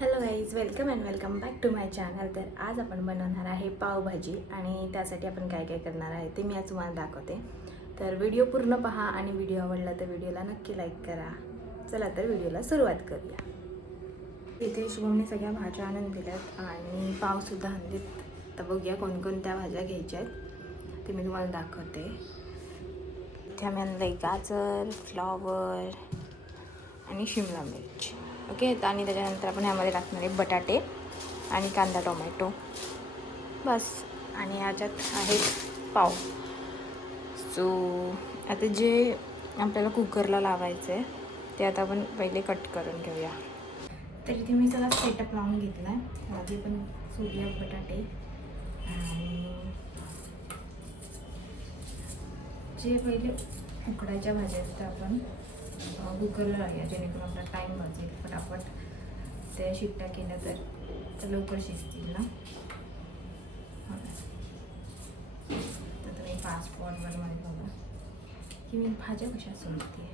Hello guys, welcome and welcome back to my channel. तर आज आपण बनवणार आहे पावभाजी आणि त्यासाठी आपण काय काय करणार आहे ते मी आज तुम्हाला दाखवते. तर व्हिडिओ पूर्ण पहा आणि व्हिडिओ आवडला तर व्हिडिओला नक्की लाईक करा. चला तर व्हिडिओला सुरुवात करूया. इथे शुभमने सगळ्या भाज्या आणून दिल्यात आणि पावसुद्धा आणलेत. तर बघूया कोणकोणत्या भाज्या घ्यायच्या आहेत ते मी तुम्हाला दाखवते. इथे आम्ही आणलं गाजर, फ्लॉवर आणि शिमला मिर्च. ओके, आणि त्याच्यानंतर आपण ह्यामध्ये टाकणार आहे बटाटे आणि कांदा टोमॅटो बस. आणि ह्याच्यात आहेत पाव. सो आता जे आपल्याला कुकरला लावायचं आहे ते आता आपण पहिले कट करून घेऊया. तर इथे मी सगळा सेटअप लावून घेतला आहे. आधी पण सोडले बटाटे आणि जे पहिले उकडायच्या भाज्या आहेत त्या आपण कुकरला लावूया, जेणेकरून आपला टाईम वाचेल. फटाफट त्या शिट्ट्या केल्या तर लवकर शिजतील ना. तर तुम्ही फास्ट फॉरवर्डमध्ये बघा की मी भाज्या कशा सोडते.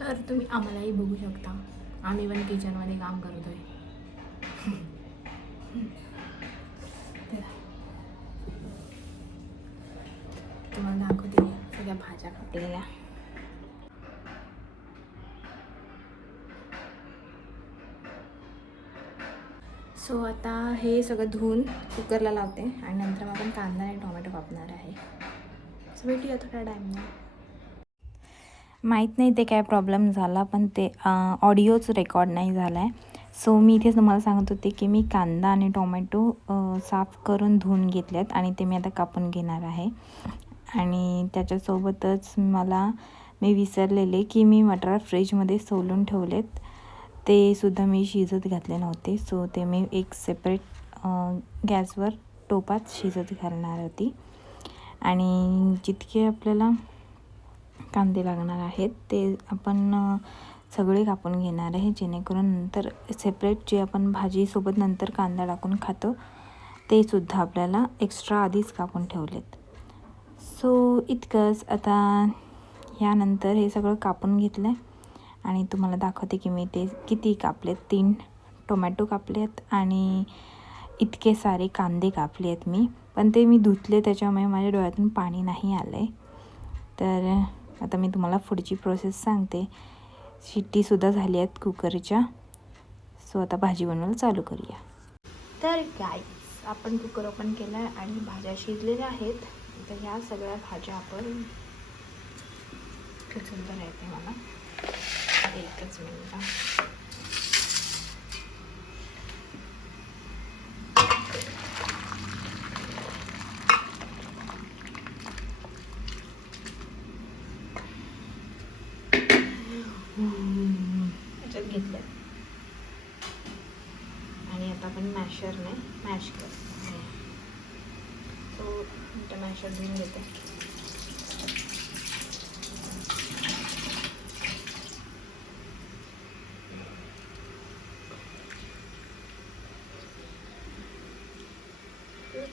तर तुम्ही आम्हालाही बघू शकता, आम्ही पण किचनमध्ये काम करतोय. तुम्हाला दाखवते सगळ्या भाज्या कापलेल्या. सो आता हे सगळं धुवून कुकरला लावते आणि नंतर मग आपण कांदा आणि टोमॅटो कापणार आहे. सो भेटूया थोड्या टाईमने. माहीत नाही ते काय प्रॉब्लेम झाला, पण ते ऑडिओच रेकॉर्ड नाही झाला आहे. सो मी इथे तुम्हाला सांगत होते की मी कांदा आणि टोमॅटो साफ करून धुवून घेतलेत आणि ते मी आता कापून घेणार आहे. आणि त्याच्यासोबतच मी विसरलेले की मी मटार फ्रीजमध्ये सोलून ठेवलेत. ते सुद्धा मी शिजत घातले नव्हते. सो ते मी एक सेपरेट गॅसवर टोपात शिजत घालणार होती. आणि जितके आपल्याला कांदे लागणार आहेत ते आपण सगळे कापून घेणार आहे, जेणेकरून नंतर सेपरेट जे आपण भाजीसोबत नंतर कांदा टाकून खातो ते सुद्धा आपल्याला एक्स्ट्रा आधीच कापून ठेवलेत. सो इतकंच. आता यानंतर हे सगळं कापून घेतलं आहे आणि तुम्हाला दाखवते की मी ते किती कापलेत. 3 टोमॅटो कापलेत आणि इतके सारे कांदे कापले आहेत मी. पण ते मी धुतले, त्याच्यामुळे माझ्या डोळ्यातून पाणी नाही आलं आहे. तर आता मी तुम्हाला पुढची प्रोसेस सांगते. शिट्टीसुद्धा झाली आहेत कुकरच्या. सो आता भाजी बनवायला चालू करूया. तर गाईस, आपण कुकर ओपन केला आहे आणि भाज्या शिजलेल्या आहेत. तर ह्या सगळ्या भाज्या आपण सुंदर येते मला एकच मिनिट. याच्यात घेतलं आणि आता आपण मॅशरने मॅश करतो. तो मॅशर घेऊन घेते.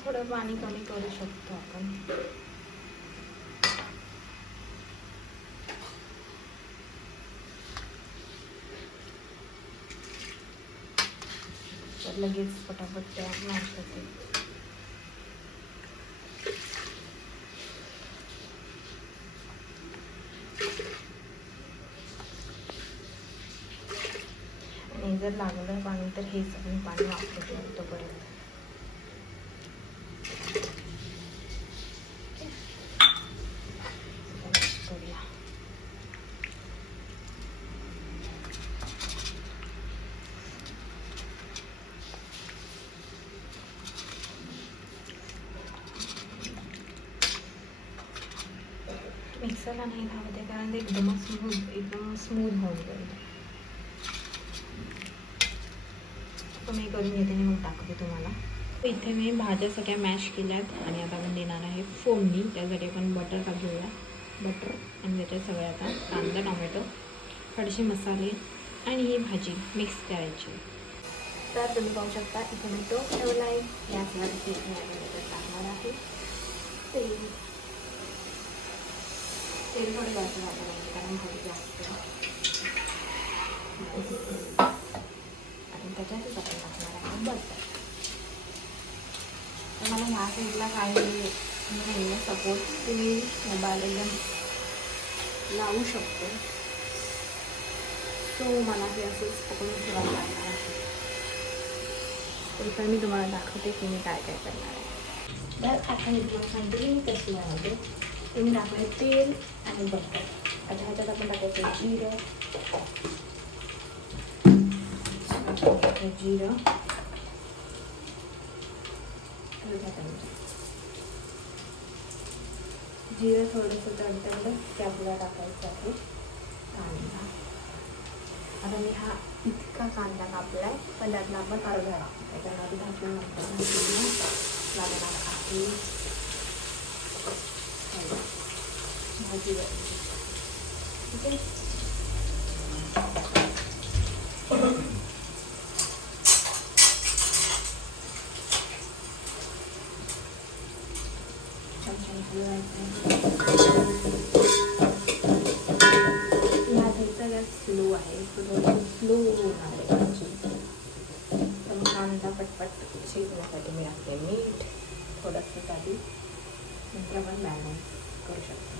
थोडं पाणी कमी करू शकतो आपण. तर लगेच पटापट त्या मॅश होते. आणि जर लागलं पाणी तर हेच आपण पाणी वापरतो तोपर्यंत. मिक्सरला नाही लावते कारण ते एकदम स्मूथ होऊन जाईल. तर मी करून घेते आणि मग दाखवते तुम्हाला. इथे मी भाज्या सगळ्या मॅश केल्यात आणि आता आपण देणार आहे फोडणी. त्यासाठी आपण बटर घेऊया. बटर आणि त्याच्यात सगळं आता कांदा टोमॅटो थोडेसे मसाले आणि ही भाजी मिक्स करायची. तर तुम्ही पाहू शकता इथे मी तो ठेवला आहे. गॅसवरती टाकणार आहे. तेल थोडं जास्त टाकायला लागेल कारण भाजी जास्त आणि त्याच्यातच आपण टाकणार आहे बटर. तर मला ह्या साईडला काही नाही आहे सपोज तुम्ही मोबाईल एकदम लावू शकतो. तो मला हे असंच पकडून ठेवायला लागणार आहे. तर मी तुम्हाला दाखवते की मी काय काय करणार आहे. तर आता मी तुम्हाला सांगते मी कशी बनवते. तुम्ही टाकले तेल आणि बटर. आता ह्याच्यात आपण टाकायचं जिरं जिरं थोडंसं तडतडलं ते आपल्याला टाकायचं आहे कांदा. आता मी हा इतका कांदा कापला आहे पण त्यातला आपण अर्धा टाकतो. त्याच्यामध्ये टाकल्यानंतर लागणार आहे भाजी बनवायची. ठीक आहे. स्लो आहे थोडं स्लो होणार आहे भाजी. तर मग कांदा पटपट शिजण्यासाठी मी टाकते मीठ थोडंसं आधी. नंतर आपण बॅलन्स करू शकतो.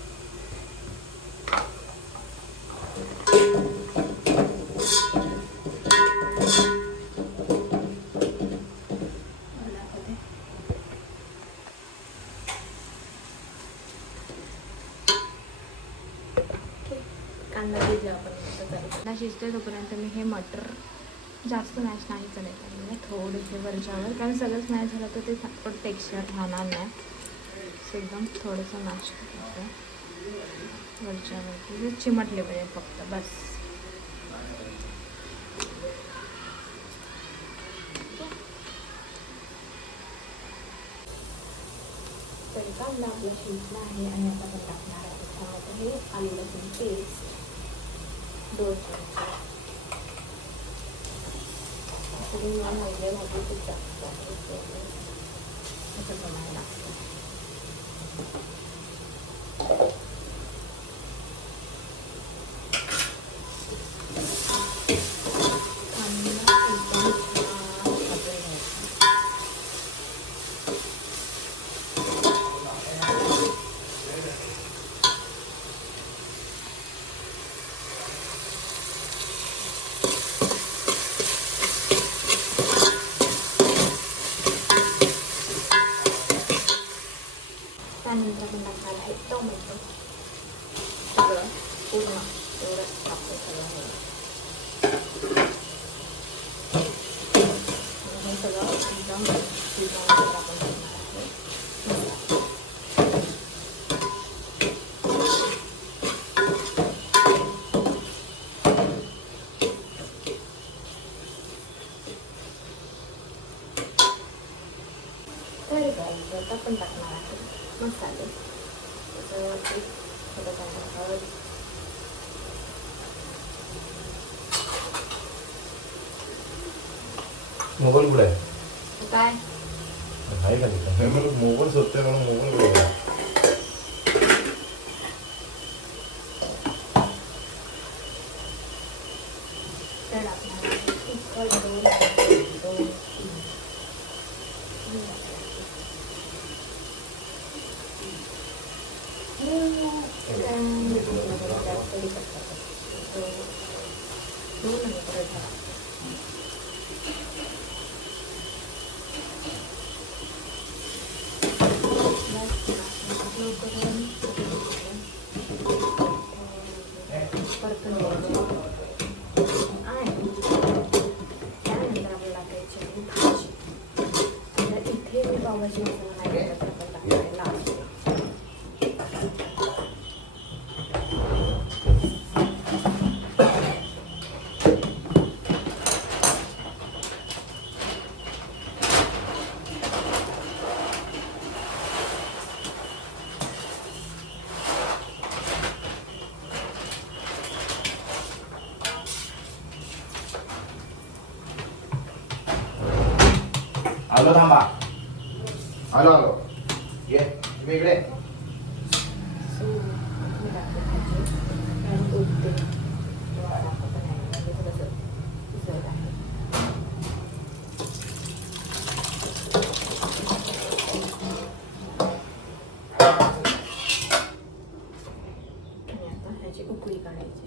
कांदा शिजला आपण शिजते तोपर्यंत मी हे मटर जास्त मॅश नाही करायचं म्हणजे थोडेसे वरच्यावर कारण सगळंच मॅश झालं तर ते पण टेक्स्चर राहणार नाही. सो एकदम थोडंसं मॅश करायचं वरच्यावरती चिमटले पाहिजे फक्त बस. तर कांदा आपला शिजला आहे आणि आता आपण टाकणार आहे त्याच्यामध्ये हे आलं लसूण पेस्ट 2 चमचे. तुम्ही भाजी खूप जास्त असं प्रमाण लागतं. त्यानंतर आपण टाकणार आहे टोमॅटो. सगळं पूर्ण एवढं आपलं सगळं हे सगळं एकदम शिजवून आपण टाकणार आहे. तर आपण टाकणार आहे मसाले. त्याच्यावरती थोडं हळद मोबाईल कुठे आहे काय आहे का नाही मोबाईल शोधते म्हणून मोबाईल कुठे आहे. तर आपल्याला आलो थांबा. आलो आलो. ये तुम्ही इकडे. सो मी टाकते भाजी आणि उठते दाखवत नाही म्हणजे थोडंसं भिजवत आहे. आणि आता ह्याची उकळी काढायची.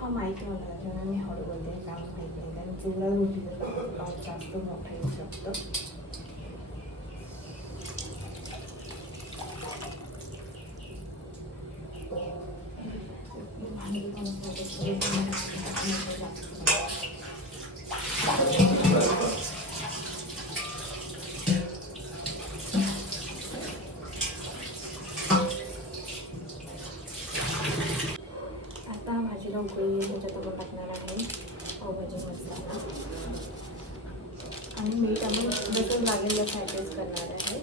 हा माहीत मला जेव्हा मी हळू बोलते काम माहीत नाही कारण जोरात होती तर पाऊस जास्त मोठा येऊ शकतो. आता भाजीला उकळी त्याच्यात आपण टाकणार आहे पावभाजी मसाला आणि मीठ आपण जसं लागेल तसं ॲडजस्ट करणार आहे.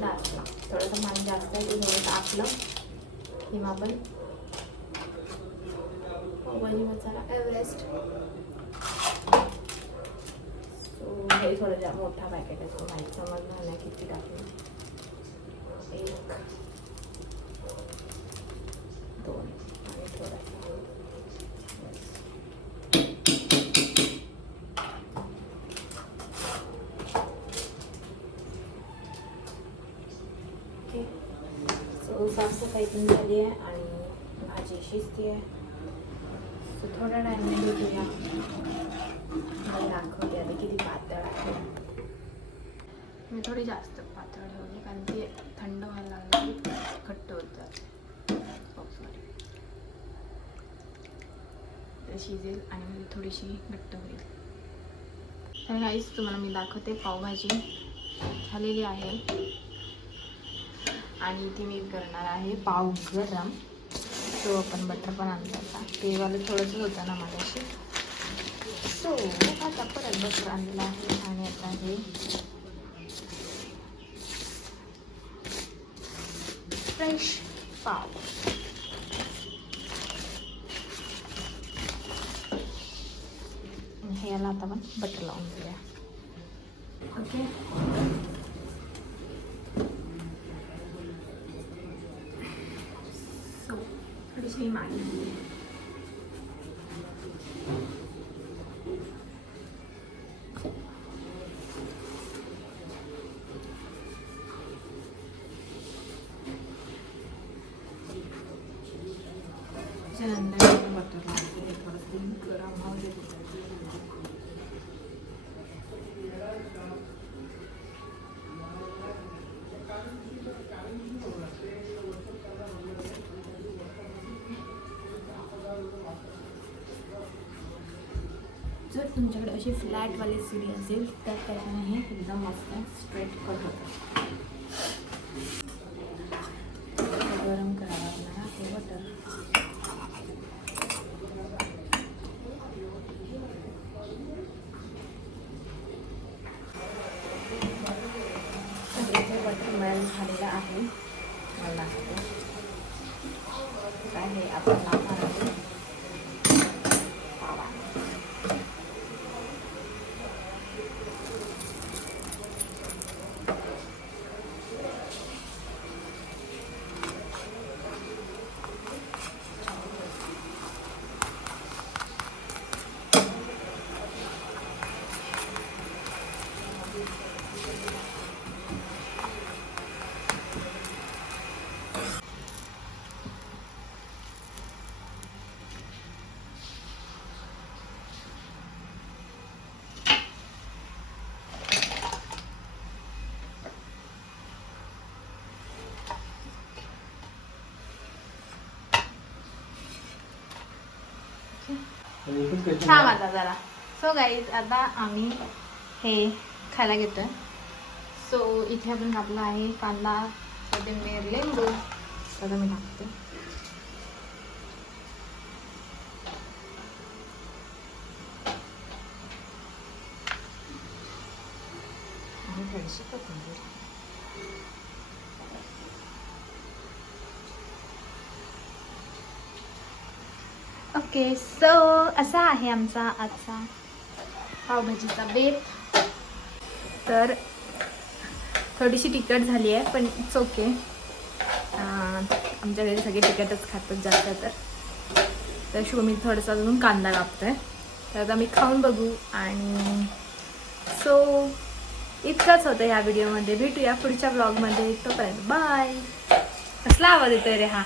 लास्टला थोडंसं पाणी जास्त आहे ते थोडं टाकलं किंवा आपण पावभाजी मसाला एव्हरेस्ट. सो हे थोडं मोठा पॅकेट आहे तो माहीत समजणार नाही किती टाकलं. 1 2 आणि थोडं साफसफाई पण झाली आहे आणि भाजी शिजते आहे. सो थोड्या टाईमने भेटूया. मला दाखवते आता किती पातळ आहे. मी थोडी जास्त पातळ ठेवली कारण ती थंड व्हायला लागली की घट्ट होत जाते. ते शिजेल आणि मग थोडीशी घट्ट होईल. तर गाईस तुम्हाला मी दाखवते पावभाजी झालेली आहे आणि ती मी करणार आहे पाव गरम. तो आपण बटर पण आणला होता ते वालं थोडंसं होतं ना माझ्याशी. सो आता परत बटर आणलेला आहे आणि आता हे फ्रेश पाव. हे याला आता आपण बटर लावून देऊया. ओके थोडीशी मागे त्याच्यानंतर बटर लागते थोडंसं गरम होऊ देते. जर तुमच्याकडे अशी फ्लॅटवाली सीडी असेल तर त्याच्याने हे एकदम मस्त स्ट्रेट कट होतं. गरम करावं लागणार ते बटर. इथे बटर मेल्ट झालेलं आहे. मला आहे आपण लावणार आहे छान आता जरा. सो गाईज आता आम्ही हे खायला घेतोय. सो इथे आपण कापला आहे कांदा, कोथिंबीर, लिंबू. आता मी टाकते थोडीशी कोथिंबीर. ओके, सो असा आहे आमचा आजचा पावभाजीचा बेत. तर थोडीशी तिखट झाली आहे पण इट्स ओके. आमच्याकडे सगळे तिखटच खातात जास्त. तर शिवमी थोडंसं अजून कांदा कापतोय. तर आता मी खाऊन बघू. आणि सो इतकंच होतं ह्या व्हिडिओमध्ये. भेटूया पुढच्या ब्लॉगमध्ये. तोपर्यंत बाय. कसला आवाज येतोय रे हा?